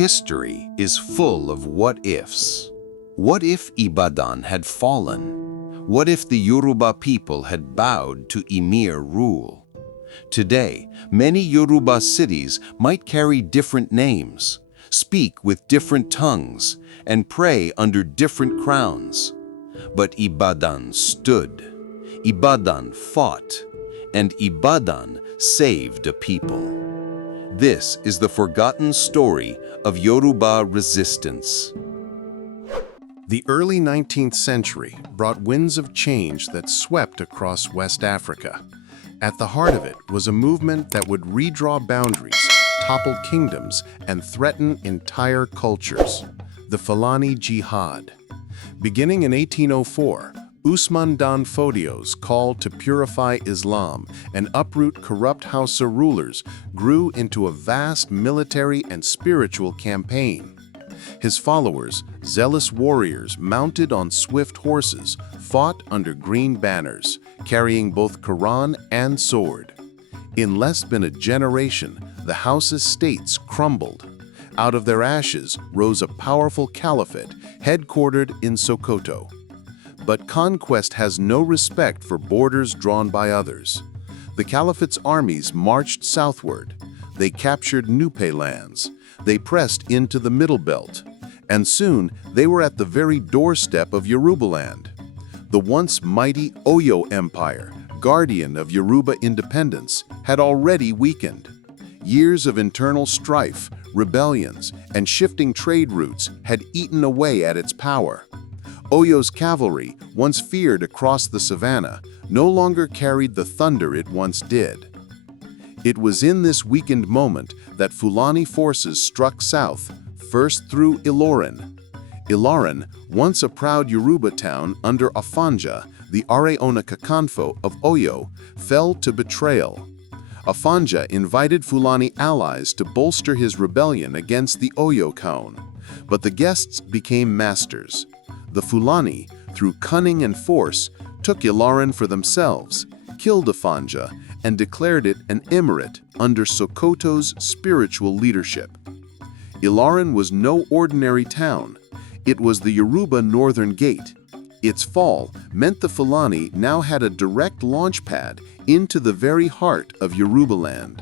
History is full of what-ifs. What if Ibadan had fallen? What if the Yoruba people had bowed to Emir rule? Today, many Yoruba cities might carry different names, speak with different tongues, and pray under different crowns. But Ibadan stood, Ibadan fought, and Ibadan saved a people. This is the forgotten story of Yoruba resistance. The early 19th century brought winds of change that swept across West Africa. At the heart of it was a movement that would redraw boundaries, topple kingdoms, and threaten entire cultures, the Fulani Jihad. Beginning in 1804, Usman Fodio's call to purify Islam and uproot corrupt Hausa rulers grew into a vast military and spiritual campaign. His followers, zealous warriors mounted on swift horses, fought under green banners, carrying both Quran and sword. In less than a generation, the Hausa states crumbled. Out of their ashes rose a powerful caliphate headquartered in Sokoto. But conquest has no respect for borders drawn by others. The caliphate's armies marched southward. They captured Nupe lands. They pressed into the Middle Belt. And soon they were at the very doorstep of Yorubaland. The once mighty Oyo Empire, guardian of Yoruba independence, had already weakened. Years of internal strife, rebellions, and shifting trade routes had eaten away at its power. Oyo's cavalry, once feared across the savannah, no longer carried the thunder it once did. It was in this weakened moment that Fulani forces struck south, first through Ilorin. Ilorin, once a proud Yoruba town under Afanja, the Areona Kakanfo of Oyo, fell to Betrayal. Afanja invited Fulani allies to bolster his rebellion against the Oyo Khan, but the guests became masters. The Fulani, through cunning and force, took Ilorin for themselves, killed Afanja, and declared it an emirate under Sokoto's spiritual leadership. Ilorin was no ordinary town. It was the Yoruba Northern Gate. Its fall meant the Fulani now had a direct launch pad into the very heart of Yorubaland.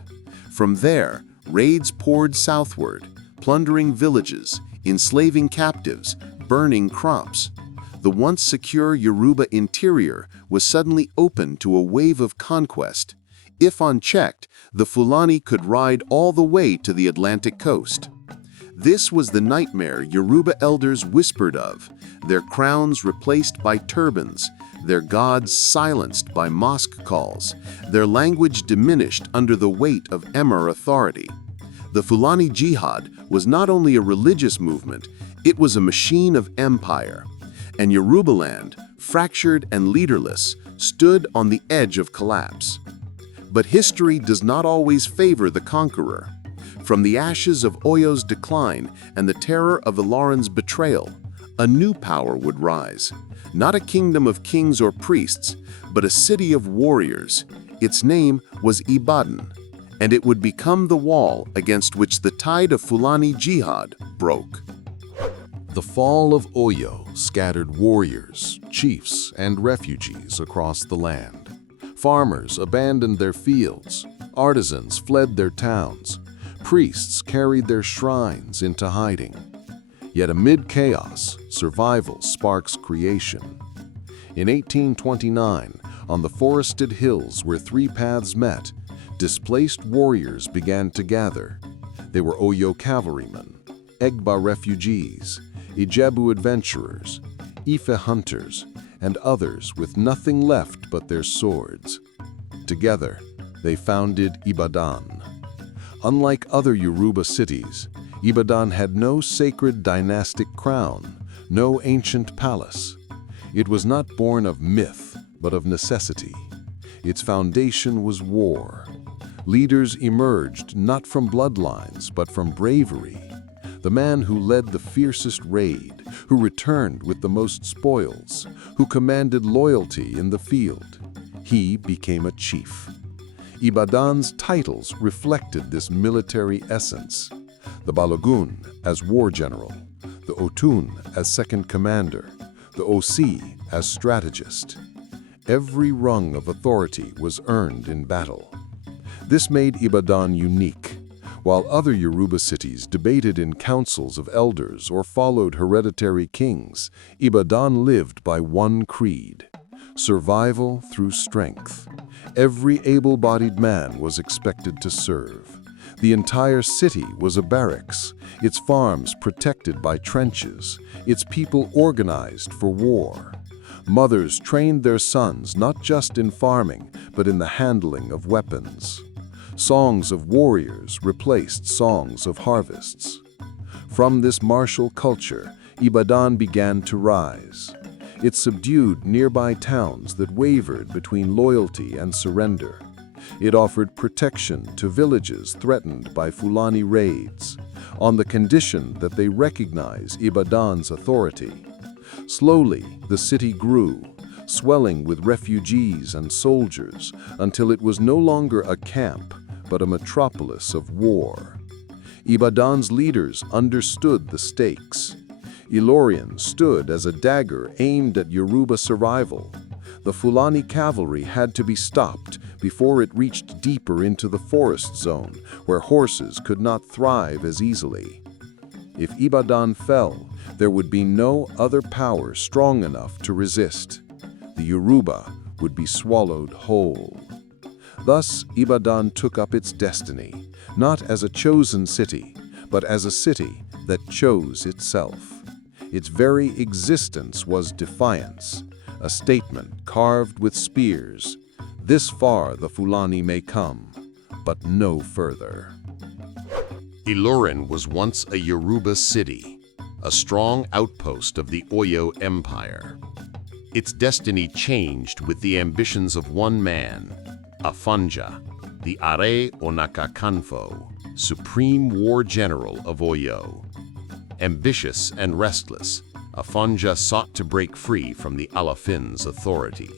From there, raids poured southward, plundering villages, enslaving captives, burning crops. The once secure Yoruba interior was suddenly open to a wave of conquest. If unchecked, the Fulani could ride all the way to the Atlantic coast. This was the nightmare Yoruba elders whispered of, their crowns replaced by turbans, their gods silenced by mosque calls, their language diminished under the weight of Emir authority. The Fulani Jihad was not only a religious movement, it was a machine of empire. And Yorubaland, fractured and leaderless, stood on the edge of collapse. But history does not always favor the conqueror. From the ashes of Oyo's decline and the terror of Ilorin's betrayal, a new power would rise. Not a kingdom of kings or priests, but a city of warriors. Its name was Ibadan, and it would become the wall against which the tide of Fulani Jihad broke. The fall of Oyo scattered warriors, chiefs, and refugees across the land. Farmers abandoned their fields, artisans fled their towns, priests carried their shrines into hiding. Yet amid chaos, survival sparks creation. In 1829, on the forested hills where three paths met, displaced warriors began to gather. They were Oyo cavalrymen, Egba refugees, Ijebu adventurers, Ife hunters, and others with nothing left but their swords. Together, they founded Ibadan. Unlike other Yoruba cities, Ibadan had no sacred dynastic crown, no ancient palace. It was not born of myth, but of necessity. Its foundation was war. Leaders emerged not from bloodlines, but from bravery. The man who led the fiercest raid, who returned with the most spoils, who commanded loyalty in the field, he became a chief. Ibadan's titles reflected this military essence. the Balogun as war general, the Otun as second commander, the Osi as strategist. Every rung of authority was earned in battle. This made Ibadan unique. While other Yoruba cities debated in councils of elders or followed hereditary kings, Ibadan lived by one creed: survival through strength. Every able-bodied man was expected to serve. The entire city was a barracks, its farms protected by trenches, its people organized for war. Mothers trained their sons not just in farming, but in the handling of weapons. Songs of warriors replaced songs of harvests. From this martial culture, Ibadan began to rise. It subdued nearby towns that wavered between loyalty and surrender. It offered protection to villages threatened by Fulani raids, on the condition that they recognize Ibadan's authority. Slowly, the city grew, swelling with refugees and soldiers, until it was no longer a camp, but a metropolis of war. Ibadan's leaders understood the stakes. Ilorin stood as a dagger aimed at Yoruba survival. The Fulani cavalry had to be stopped before it reached deeper into the forest zone, where horses could not thrive as easily. If Ibadan fell, there would be no other power strong enough to resist. The Yoruba would be swallowed whole. Thus, Ibadan took up its destiny, not as a chosen city, but as a city that chose itself. Its very existence was defiance, a statement carved with spears. This far the Fulani may come, but no further. Ilorin was once a Yoruba city, a strong outpost of the Oyo Empire. Its destiny changed with the ambitions of one man, Afonja, the Are Onakakanfo, supreme war general of Oyo. Ambitious and restless, Afonja sought to break free from the Alafin's authority.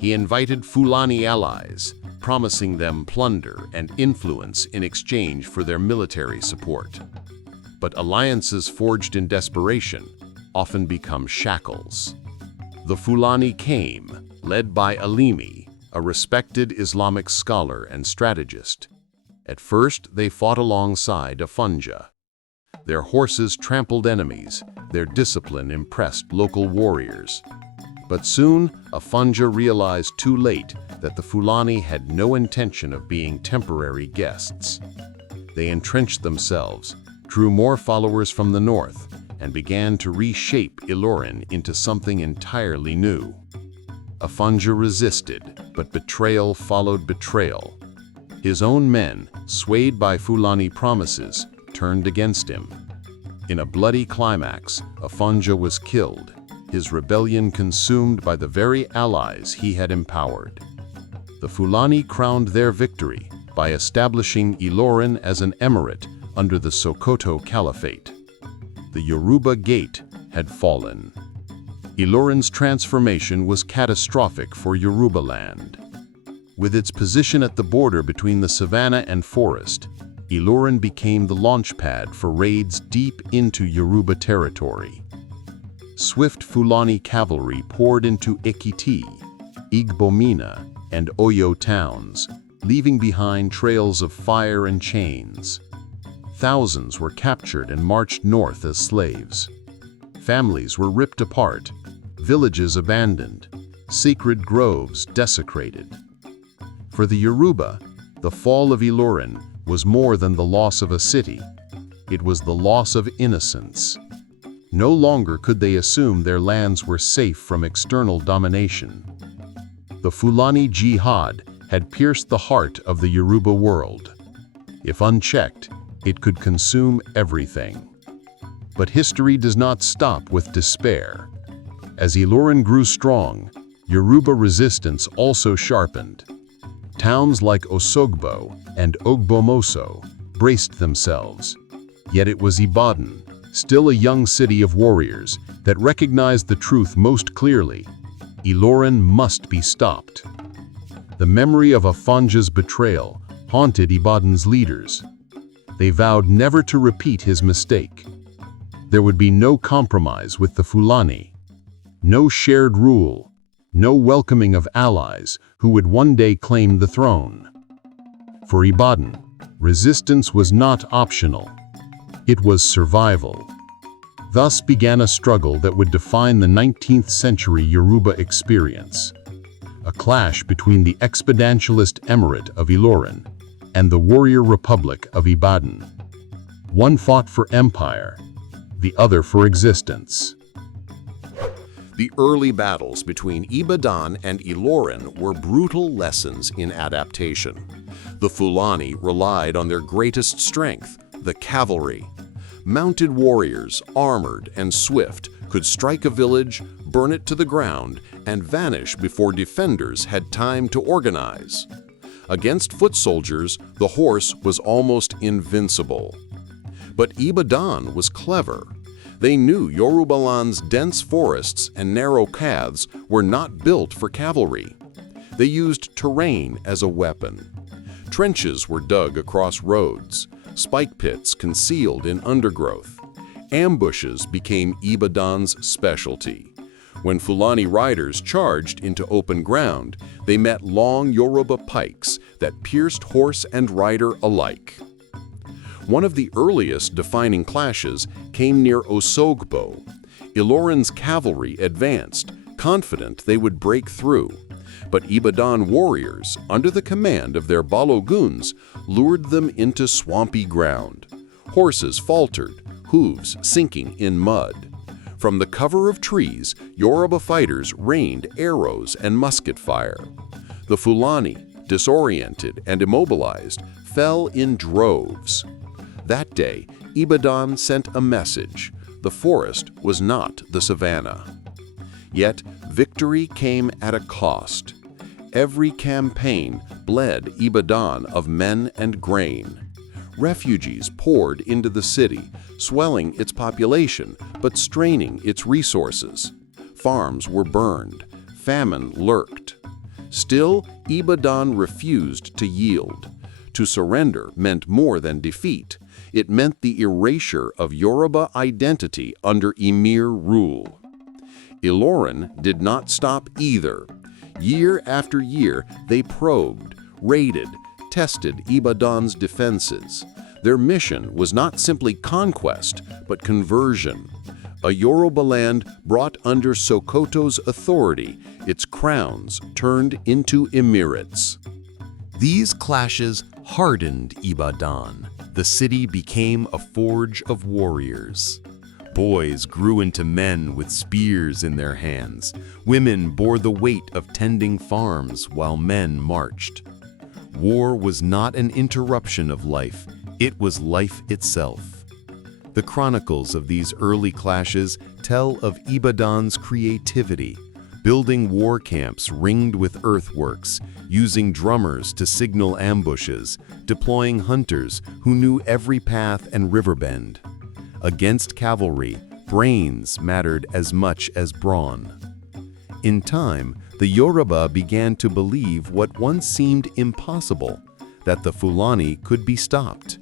He invited Fulani allies, promising them plunder and influence in exchange for their military support. But alliances forged in desperation often become shackles. The Fulani came, led by Alimi, a respected Islamic scholar and strategist. At first, they fought alongside Afonja. Their horses trampled enemies, their discipline impressed local warriors. But soon, Afonja realized too late that the Fulani had no intention of being temporary guests. They entrenched themselves, drew more followers from the north, and began to reshape Ilorin into something entirely new. Afonja resisted, but betrayal followed betrayal. His own men, swayed by Fulani promises, turned against him. In a bloody climax, Afonja was killed, his rebellion consumed by the very allies he had empowered. The Fulani crowned their victory by establishing Ilorin as an emirate under the Sokoto Caliphate. The Yoruba gate had fallen. Ilorin's transformation was catastrophic for Yorubaland. With its position at the border between the savannah and forest, Ilorin became the launchpad for raids deep into Yoruba territory. Swift Fulani cavalry poured into Ekiti, Igbomina, and Oyo towns, leaving behind trails of fire and chains. Thousands were captured and marched north as slaves. Families were ripped apart, villages abandoned, sacred groves desecrated. For the Yoruba, the fall of Ilorin was more than the loss of a city. It was the loss of innocence. No longer could they assume their lands were safe from external domination. The Fulani Jihad had pierced the heart of the Yoruba world. If unchecked, it could consume everything. But history does not stop with despair. As Ilorin grew strong, Yoruba resistance also sharpened. Towns like Osogbo and Ogbomoso braced themselves. Yet it was Ibadan, still a young city of warriors, that recognized the truth most clearly. Ilorin must be stopped. The memory of Afonja's betrayal haunted Ibadan's leaders. They vowed never to repeat his mistake. There would be no compromise with the Fulani, no shared rule, no welcoming of allies who would one day claim the throne. For Ibadan, resistance was not optional. It was survival. Thus began a struggle that would define the 19th century Yoruba experience, a clash between the expedientialist emirate of Ilorin and the warrior republic of Ibadan. One fought for empire, the other for existence. The early battles between Ibadan and Ilorin were brutal lessons in adaptation. The Fulani relied on their greatest strength, the cavalry. Mounted warriors, armored and swift, could strike a village, burn it to the ground, and vanish before defenders had time to organize. Against foot soldiers, the horse was almost invincible. But Ibadan was clever. They knew Yorubaland's dense forests and narrow paths were not built for cavalry. They used terrain as a weapon. Trenches were dug across roads, spike pits concealed in undergrowth. Ambushes became Ibadan's specialty. When Fulani riders charged into open ground, they met long Yoruba pikes that pierced horse and rider alike. One of the earliest defining clashes came near Osogbo. Ilorin's cavalry advanced, confident they would break through. But Ibadan warriors, under the command of their Baloguns, lured them into swampy ground. Horses faltered, hooves sinking in mud. From the cover of trees, Yoruba fighters rained arrows and musket fire. The Fulani, disoriented and immobilized, fell in droves. That day, Ibadan sent a message: the forest was not the savannah. Yet, victory came at a cost. Every campaign bled Ibadan of men and grain. Refugees poured into the city, swelling its population but straining its resources. Farms were burned. Famine lurked. Still, Ibadan refused to yield. To surrender meant more than defeat. It meant the erasure of Yoruba identity under Emir rule. Ilorin did not stop either. Year after year, they probed, raided, tested Ibadan's defenses. Their mission was not simply conquest, but conversion. A Yorubaland brought under Sokoto's authority, its crowns turned into emirates. These clashes hardened Ibadan. The city became a forge of warriors. Boys grew into men with spears in their hands. Women bore the weight of tending farms while men marched. War was not an interruption of life, it was life itself. The chronicles of these early clashes tell of Ibadan's creativity, building war camps ringed with earthworks, using drummers to signal ambushes, deploying hunters who knew every path and river bend. Against cavalry, brains mattered as much as brawn. In time, the Yoruba began to believe what once seemed impossible, that the Fulani could be stopped.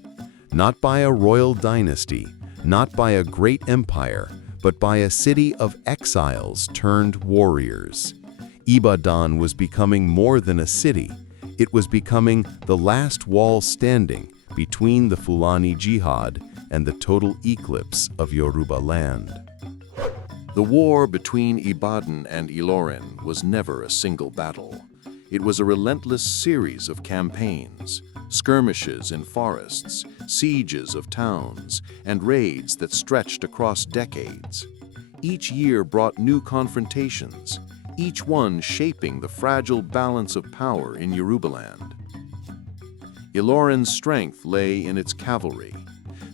Not by a royal dynasty, not by a great empire, but by a city of exiles turned warriors. Ibadan was becoming more than a city. It was becoming the last wall standing between the Fulani Jihad and the total eclipse of Yorubaland. The war between Ibadan and Ilorin was never a single battle. It was a relentless series of campaigns, skirmishes in forests, sieges of towns, and raids that stretched across decades. Each year brought new confrontations, each one shaping the fragile balance of power in Yorubaland. Ilorin's strength lay in its cavalry.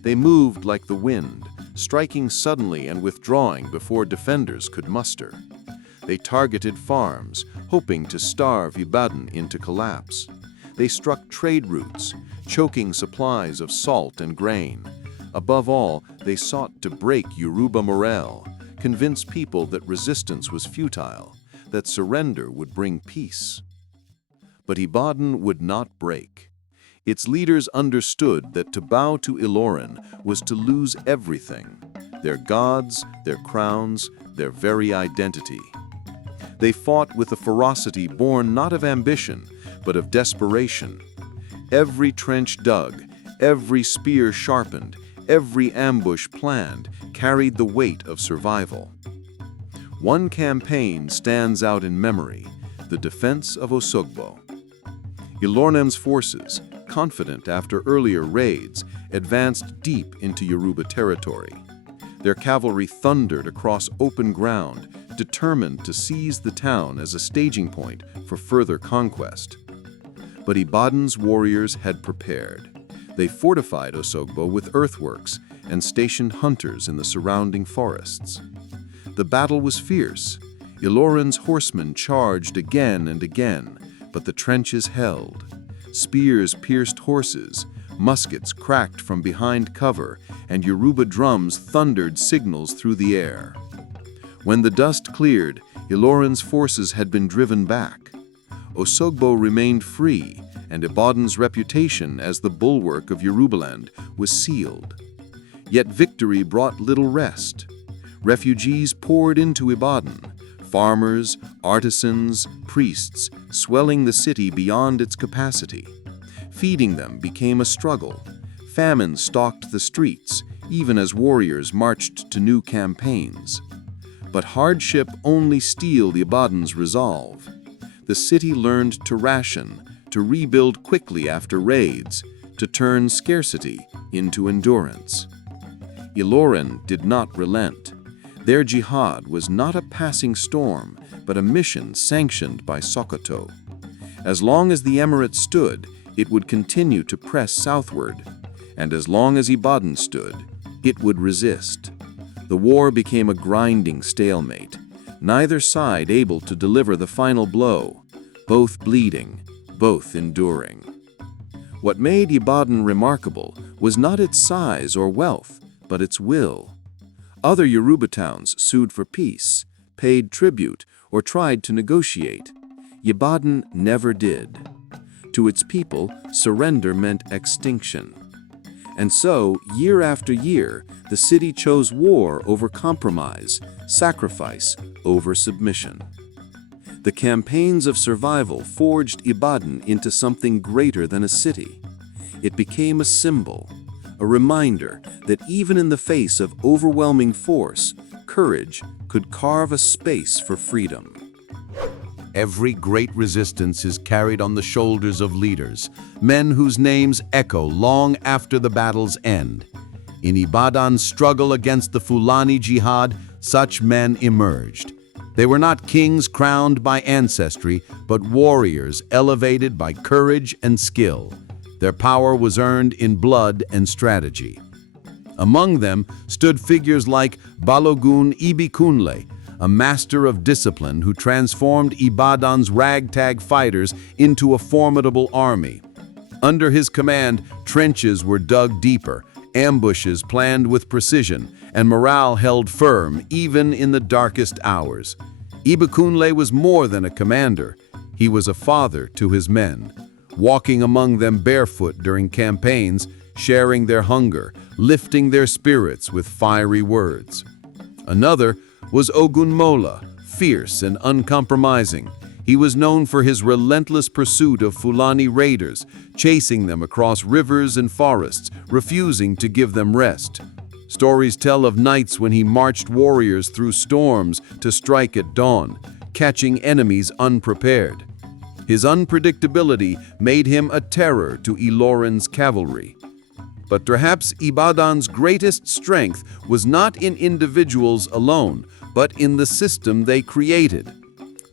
They moved like the wind, striking suddenly and withdrawing before defenders could muster. They targeted farms, hoping to starve Ibadan into collapse. They struck trade routes, choking supplies of salt and grain. Above all, they sought to break Yoruba morale, convince people that resistance was futile, that surrender would bring peace. But Ibadan would not break. Its leaders understood that to bow to Ilorin was to lose everything: their gods, their crowns, their very identity. They fought with a ferocity born not of ambition, but of desperation. Every trench dug, every spear sharpened, every ambush planned carried the weight of survival. One campaign stands out in memory: the defense of Osogbo. Ilorin's forces, confident after earlier raids, advanced deep into Yoruba territory. Their cavalry thundered across open ground, determined to seize the town as a staging point for further conquest. But Ibadan's warriors had prepared. They fortified Osogbo with earthworks and stationed hunters in the surrounding forests. The battle was fierce. Ilorin's horsemen charged again and again, but the trenches held. Spears pierced horses, muskets cracked from behind cover, and Yoruba drums thundered signals through the air. When the dust cleared, Ilorin's forces had been driven back. Osogbo remained free, and Ibadan's reputation as the bulwark of Yorubaland was sealed. Yet victory brought little rest. Refugees poured into Ibadan: farmers, artisans, priests, swelling the city beyond its capacity. Feeding them became a struggle. Famine stalked the streets, even as warriors marched to new campaigns. But hardship only steeled Ibadan's resolve. The city learned to ration, to rebuild quickly after raids, to turn scarcity into endurance. Ilorin did not relent. Their jihad was not a passing storm, but a mission sanctioned by Sokoto. As long as the emirate stood, it would continue to press southward, and as long as Ibadan stood, it would resist. The war became a grinding stalemate, neither side able to deliver the final blow, both bleeding, both enduring. What made Ibadan remarkable was not its size or wealth, but its will. Other Yoruba towns sued for peace, paid tribute, or tried to negotiate. Ibadan never did. To its people, surrender meant extinction. And so, year after year, the city chose war over compromise, sacrifice over submission. The campaigns of survival forged Ibadan into something greater than a city. It became a symbol, a reminder that even in the face of overwhelming force, courage could carve a space for freedom. Every great resistance is carried on the shoulders of leaders, men whose names echo long after the battle's end. In Ibadan's struggle against the Fulani Jihad, such men emerged. They were not kings crowned by ancestry, but warriors elevated by courage and skill. Their power was earned in blood and strategy. Among them stood figures like Balogun Ibikunle, a master of discipline who transformed Ibadan's ragtag fighters into a formidable army. Under his command, trenches were dug deeper, ambushes planned with precision, and morale held firm even in the darkest hours. Ibikunle was more than a commander. He was a father to his men, walking among them barefoot during campaigns, sharing their hunger, lifting their spirits with fiery words. Another was Ogunmola, fierce and uncompromising. He was known for his relentless pursuit of Fulani raiders, chasing them across rivers and forests, refusing to give them rest. Stories tell of nights when he marched warriors through storms to strike at dawn, catching enemies unprepared. His unpredictability made him a terror to Ilorin's cavalry. But perhaps Ibadan's greatest strength was not in individuals alone, but in the system they created.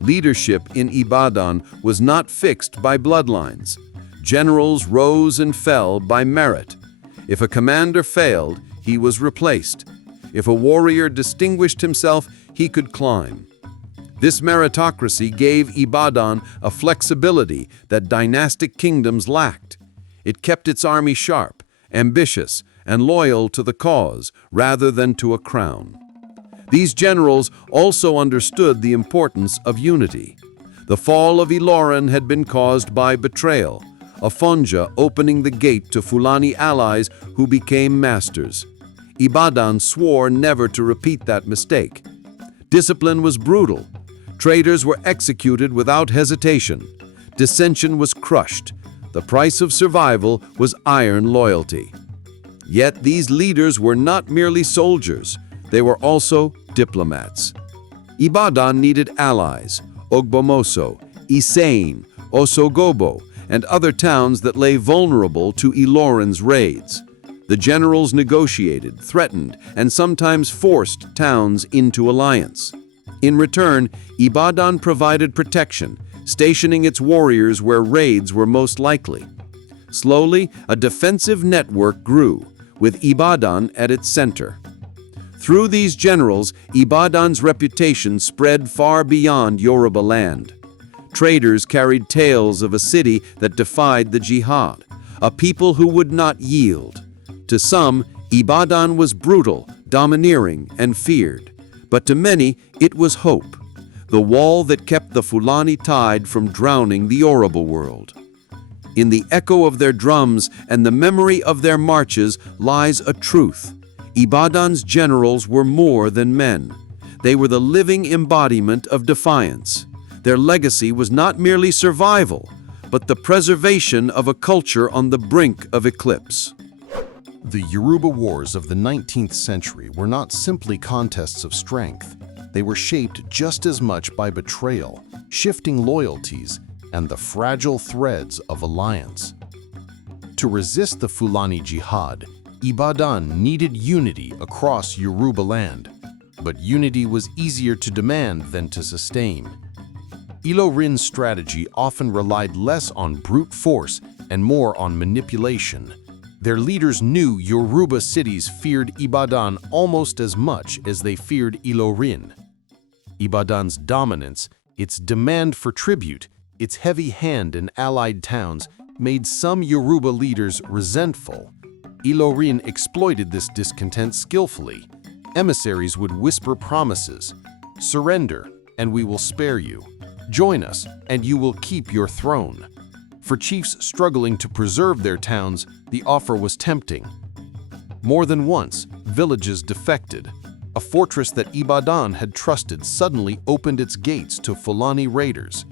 Leadership in Ibadan was not fixed by bloodlines. Generals rose and fell by merit. If a commander failed, he was replaced. If a warrior distinguished himself, he could climb. This meritocracy gave Ibadan a flexibility that dynastic kingdoms lacked. It kept its army sharp, ambitious, and loyal to the cause rather than to a crown. These generals also understood the importance of unity. The fall of Ilorin had been caused by betrayal. Afonja opening the gate to Fulani allies who became masters. Ibadan swore never to repeat that mistake. Discipline was brutal. Traitors were executed without hesitation. Dissension was crushed. The price of survival was iron loyalty. Yet these leaders were not merely soldiers. They were also diplomats. Ibadan needed allies, Ogbomoso, Isain, Osogobo, and other towns that lay vulnerable to Ilorin's raids. The generals negotiated, threatened, and sometimes forced towns into alliance. In return, Ibadan provided protection, stationing its warriors where raids were most likely. Slowly, a defensive network grew, with Ibadan at its center. Through these generals, Ibadan's reputation spread far beyond Yorubaland. Traders carried tales of a city that defied the jihad, a people who would not yield. To some, Ibadan was brutal, domineering, and feared. But to many, it was hope, the wall that kept the Fulani tide from drowning the Yoruba world. In the echo of their drums and the memory of their marches lies a truth. Ibadan's generals were more than men. They were the living embodiment of defiance. Their legacy was not merely survival, but the preservation of a culture on the brink of eclipse. The Yoruba wars of the 19th century were not simply contests of strength. They were shaped just as much by betrayal, shifting loyalties, and the fragile threads of alliance. To resist the Fulani Jihad, Ibadan needed unity across Yorubaland, but unity was easier to demand than to sustain. Ilorin's strategy often relied less on brute force and more on manipulation. Their leaders knew Yoruba cities feared Ibadan almost as much as they feared Ilorin. Ibadan's dominance, its demand for tribute, its heavy hand in allied towns made some Yoruba leaders resentful. Ilorin exploited this discontent skillfully. Emissaries would whisper promises, "Surrender, and we will spare you. Join us, and you will keep your throne." For chiefs struggling to preserve their towns, the offer was tempting. More than once, villages defected. A fortress that Ibadan had trusted suddenly opened its gates to Fulani raiders.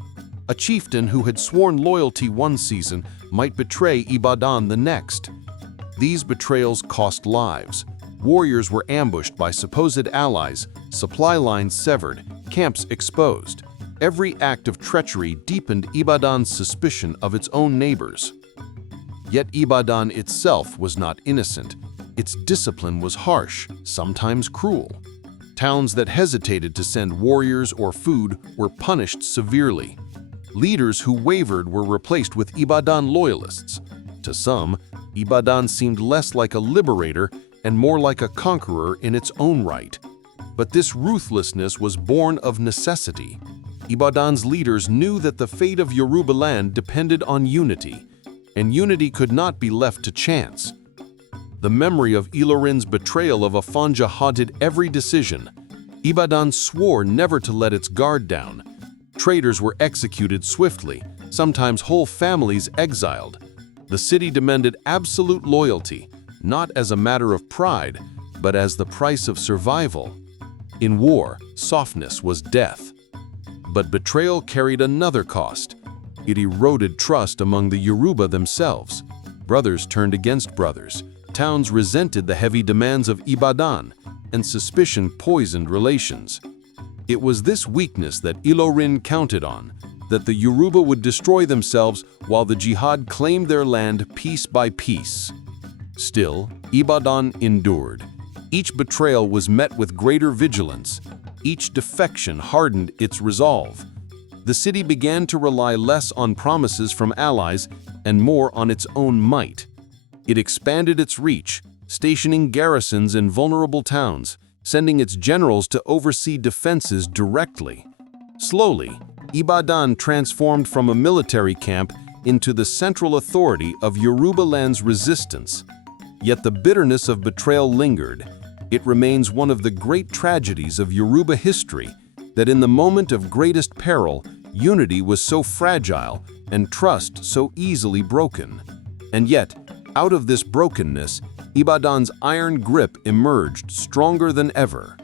A chieftain who had sworn loyalty one season might betray Ibadan the next. These betrayals cost lives. Warriors were ambushed by supposed allies, supply lines severed, camps exposed. Every act of treachery deepened Ibadan's suspicion of its own neighbors. Yet Ibadan itself was not innocent. Its discipline was harsh, sometimes cruel. Towns that hesitated to send warriors or food were punished severely. Leaders who wavered were replaced with Ibadan loyalists. To some, Ibadan seemed less like a liberator and more like a conqueror in its own right. But this ruthlessness was born of necessity. Ibadan's leaders knew that the fate of Yorubaland depended on unity, and unity could not be left to chance. The memory of Ilorin's betrayal of Afonja haunted every decision. Ibadan swore never to let its guard down. Traitors were executed swiftly, sometimes whole families exiled. The city demanded absolute loyalty, not as a matter of pride, but as the price of survival. In war, softness was death. But betrayal carried another cost. It eroded trust among the Yoruba themselves. Brothers turned against brothers. Towns resented the heavy demands of Ibadan, and suspicion poisoned relations. It was this weakness that Ilorin counted on, that the Yoruba would destroy themselves while the jihad claimed their land piece by piece. Still, Ibadan endured. Each betrayal was met with greater vigilance. Each defection hardened its resolve. The city began to rely less on promises from allies and more on its own might. It expanded its reach, stationing garrisons in vulnerable towns, sending its generals to oversee defenses directly. Slowly, Ibadan transformed from a military camp into the central authority of Yorubaland's resistance. Yet the bitterness of betrayal lingered. It remains one of the great tragedies of Yoruba history that in the moment of greatest peril, unity was so fragile and trust so easily broken. And yet, out of this brokenness, Ibadan's iron grip emerged stronger than ever.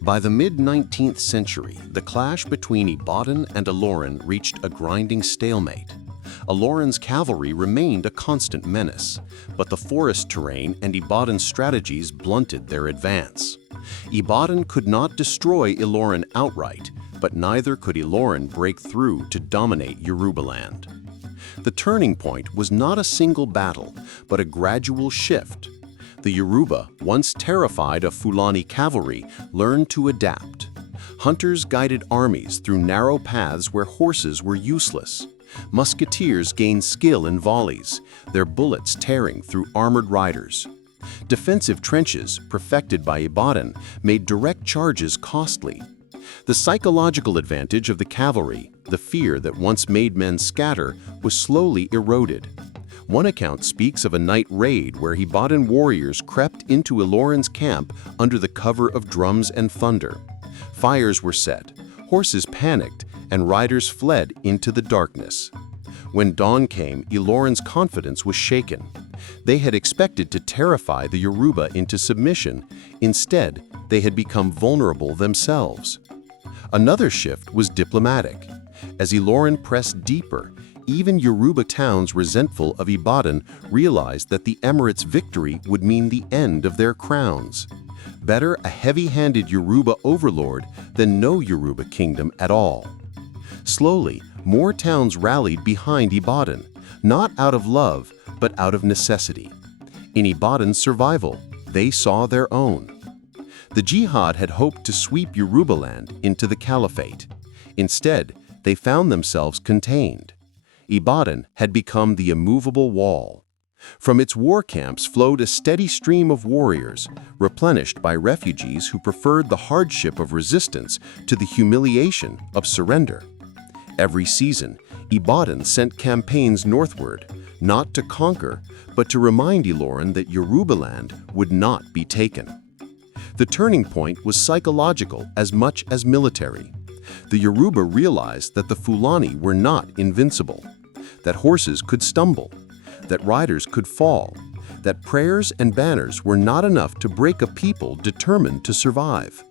By the mid-19th century, the clash between Ibadan and Ilorin reached a grinding stalemate. Ilorin's cavalry remained a constant menace, but the forest terrain and Ibadan's strategies blunted their advance. Ibadan could not destroy Ilorin outright, but neither could Ilorin break through to dominate Yorubaland. The turning point was not a single battle, but a gradual shift. The Yoruba, once terrified of Fulani cavalry, learned to adapt. Hunters guided armies through narrow paths where horses were useless. Musketeers gained skill in volleys, their bullets tearing through armored riders. Defensive trenches, perfected by Ibadan, made direct charges costly. The psychological advantage of the cavalry, the fear that once made men scatter, was slowly eroded. One account speaks of a night raid where Ibadan warriors crept into Ilorin's camp under the cover of drums and thunder. Fires were set, horses panicked, and riders fled into the darkness. When dawn came, Ilorin's confidence was shaken. They had expected to terrify the Yoruba into submission. Instead, they had become vulnerable themselves. Another shift was diplomatic. As Ilorin pressed deeper, even Yoruba towns resentful of Ibadan realized that the Emirates' victory would mean the end of their crowns. Better a heavy-handed Yoruba overlord than no Yoruba kingdom at all. Slowly, more towns rallied behind Ibadan, not out of love, but out of necessity. In Ibadan's survival, they saw their own. The jihad had hoped to sweep Yorubaland into the Caliphate. Instead, they found themselves contained. Ibadan had become the immovable wall. From its war camps flowed a steady stream of warriors, replenished by refugees who preferred the hardship of resistance to the humiliation of surrender. Every season, Ibadan sent campaigns northward, not to conquer, but to remind Ilorin that Yorubaland would not be taken. The turning point was psychological as much as military. The Yoruba realized that the Fulani were not invincible, that horses could stumble, that riders could fall, that prayers and banners were not enough to break a people determined to survive.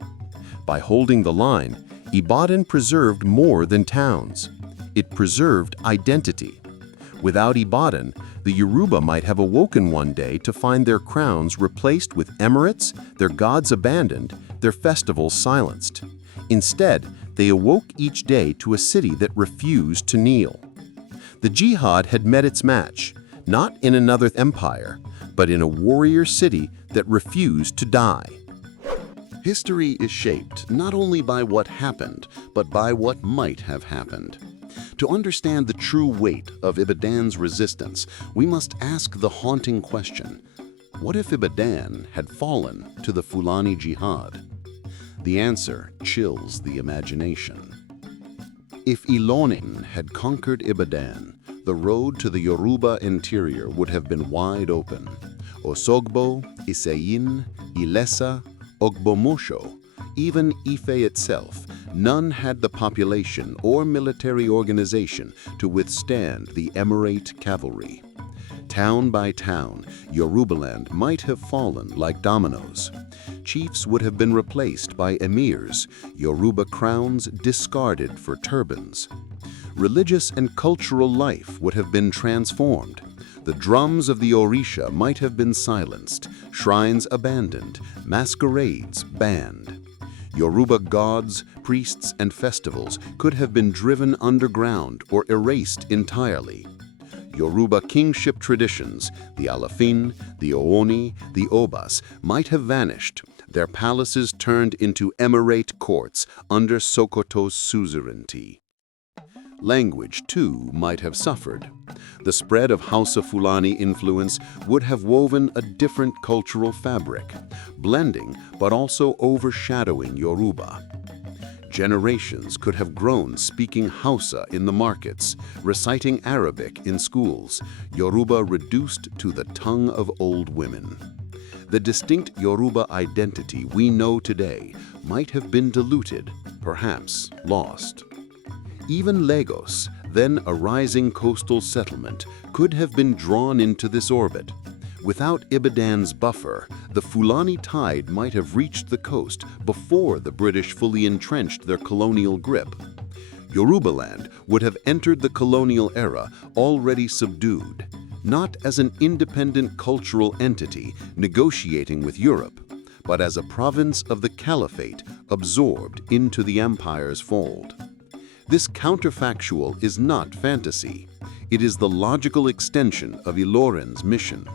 By holding the line, Ibadan preserved more than towns. It preserved identity. Without Ibadan, the Yoruba might have awoken one day to find their crowns replaced with emirates, their gods abandoned, their festivals silenced. Instead, they awoke each day to a city that refused to kneel. The jihad had met its match, not in another empire, but in a warrior city that refused to die. History is shaped not only by what happened, but by what might have happened. To understand the true weight of Ibadan's resistance, we must ask the haunting question: what if Ibadan had fallen to the Fulani Jihad? The answer chills the imagination. If Ilorin had conquered Ibadan, the road to the Yoruba interior would have been wide open. Osogbo, Iseyin, Ilesa, Ogbomosho, even Ife itself, none had the population or military organization to withstand the Emirate cavalry. Town by town, Yorubaland might have fallen like dominoes. Chiefs would have been replaced by emirs, Yoruba crowns discarded for turbans. Religious and cultural life would have been transformed. The drums of the Orisha might have been silenced, shrines abandoned, masquerades banned. Yoruba gods, priests, and festivals could have been driven underground or erased entirely. Yoruba kingship traditions, the Alafin, the Ooni, the Obas, might have vanished, their palaces turned into emirate courts under Sokoto's suzerainty. Language, too, might have suffered. The spread of Hausa Fulani influence would have woven a different cultural fabric, blending but also overshadowing Yoruba. Generations could have grown speaking Hausa in the markets, reciting Arabic in schools, Yoruba reduced to the tongue of old women. The distinct Yoruba identity we know today might have been diluted, perhaps lost. Even Lagos, then a rising coastal settlement, could have been drawn into this orbit. Without Ibadan's buffer, the Fulani tide might have reached the coast before the British fully entrenched their colonial grip. Yorubaland would have entered the colonial era already subdued, not as an independent cultural entity negotiating with Europe, but as a province of the Caliphate absorbed into the empire's fold. This counterfactual is not fantasy. It is the logical extension of Ilorin's mission.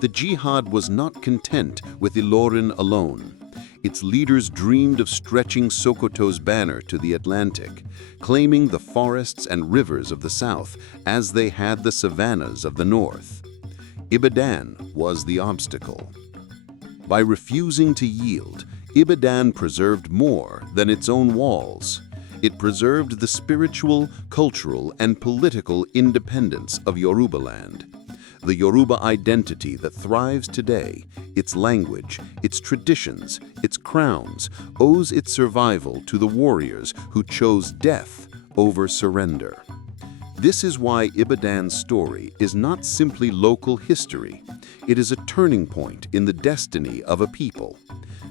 The jihad was not content with Ilorin alone. Its leaders dreamed of stretching Sokoto's banner to the Atlantic, claiming the forests and rivers of the south as they had the savannas of the north. Ibadan was the obstacle. By refusing to yield, Ibadan preserved more than its own walls. It preserved the spiritual, cultural, and political independence of Yorubaland. The Yoruba identity that thrives today, its language, its traditions, its crowns, owes its survival to the warriors who chose death over surrender. This is why Ibadan's story is not simply local history. It is a turning point in the destiny of a people.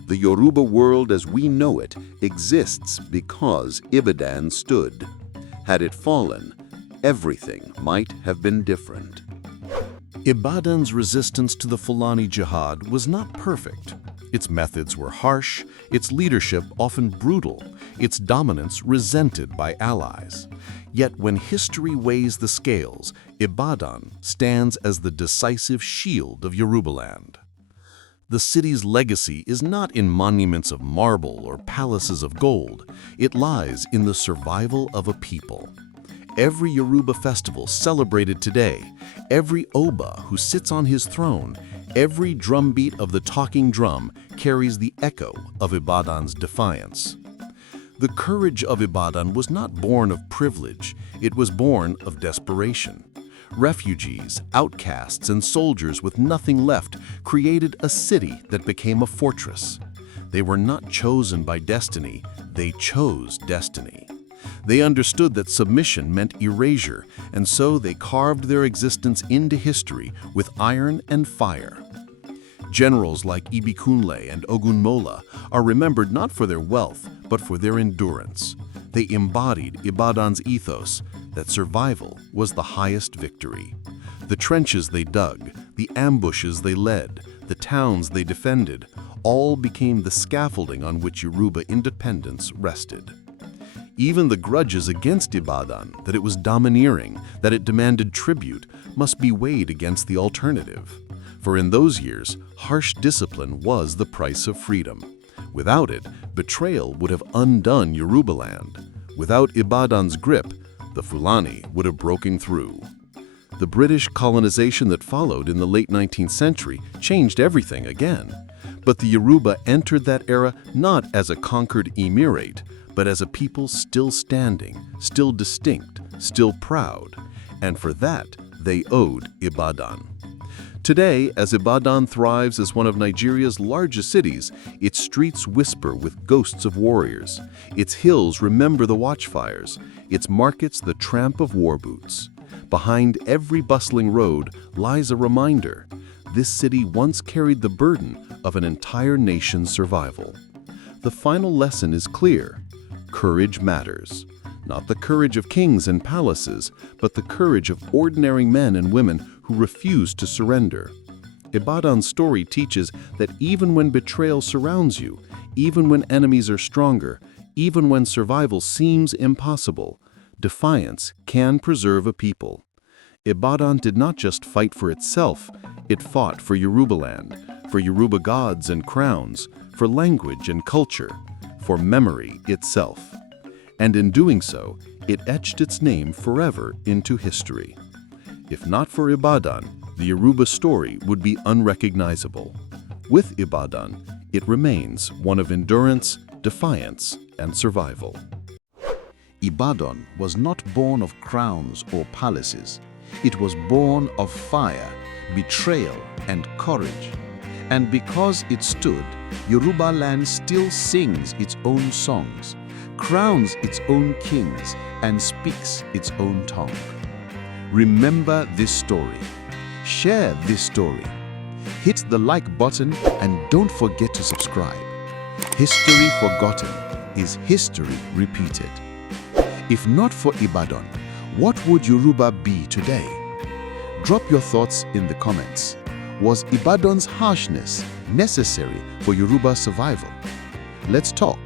The Yoruba world as we know it exists because Ibadan stood. Had it fallen, everything might have been different. Ibadan's resistance to the Fulani Jihad was not perfect. Its methods were harsh, its leadership often brutal, its dominance resented by allies. Yet when history weighs the scales, Ibadan stands as the decisive shield of Yorubaland. The city's legacy is not in monuments of marble or palaces of gold. It lies in the survival of a people. Every Yoruba festival celebrated today, every Oba who sits on his throne, every drumbeat of the talking drum carries the echo of Ibadan's defiance. The courage of Ibadan was not born of privilege, it was born of desperation. Refugees, outcasts, and soldiers with nothing left created a city that became a fortress. They were not chosen by destiny, they chose destiny. They understood that submission meant erasure, and so they carved their existence into history with iron and fire. Generals like Ibikunle and Ogunmola are remembered not for their wealth, but for their endurance. They embodied Ibadan's ethos that survival was the highest victory. The trenches they dug, the ambushes they led, the towns they defended, all became the scaffolding on which Yoruba independence rested. Even the grudges against Ibadan, that it was domineering, that it demanded tribute, must be weighed against the alternative. For in those years, harsh discipline was the price of freedom. Without it, betrayal would have undone Yorubaland. Without Ibadan's grip, the Fulani would have broken through. The British colonization that followed in the late 19th century changed everything again. But the Yoruba entered that era not as a conquered emirate, but as a people still standing, still distinct, still proud. And for that, they owed Ibadan. Today, as Ibadan thrives as one of Nigeria's largest cities, its streets whisper with ghosts of warriors. Its hills remember the watchfires, its markets the tramp of war boots. Behind every bustling road lies a reminder. This city once carried the burden of an entire nation's survival. The final lesson is clear. Courage matters. Not the courage of kings and palaces, but the courage of ordinary men and women who refuse to surrender. Ibadan's story teaches that even when betrayal surrounds you, even when enemies are stronger, even when survival seems impossible, defiance can preserve a people. Ibadan did not just fight for itself, it fought for Yorubaland, for Yoruba gods and crowns, for language and culture, for memory itself. And in doing so, it etched its name forever into history. If not for Ibadan, the Yoruba story would be unrecognizable. With Ibadan, it remains one of endurance, defiance, and survival. Ibadan was not born of crowns or palaces. It was born of fire, betrayal, and courage. And because it stood, Yorubaland still sings its own songs, crowns its own kings, and speaks its own tongue. Remember this story. Share this story. Hit the like button and don't forget to subscribe. History forgotten is history repeated. If not for Ibadan, what would Yoruba be today? Drop your thoughts in the comments. Was Ibadan's harshness necessary for Yoruba survival? Let's talk.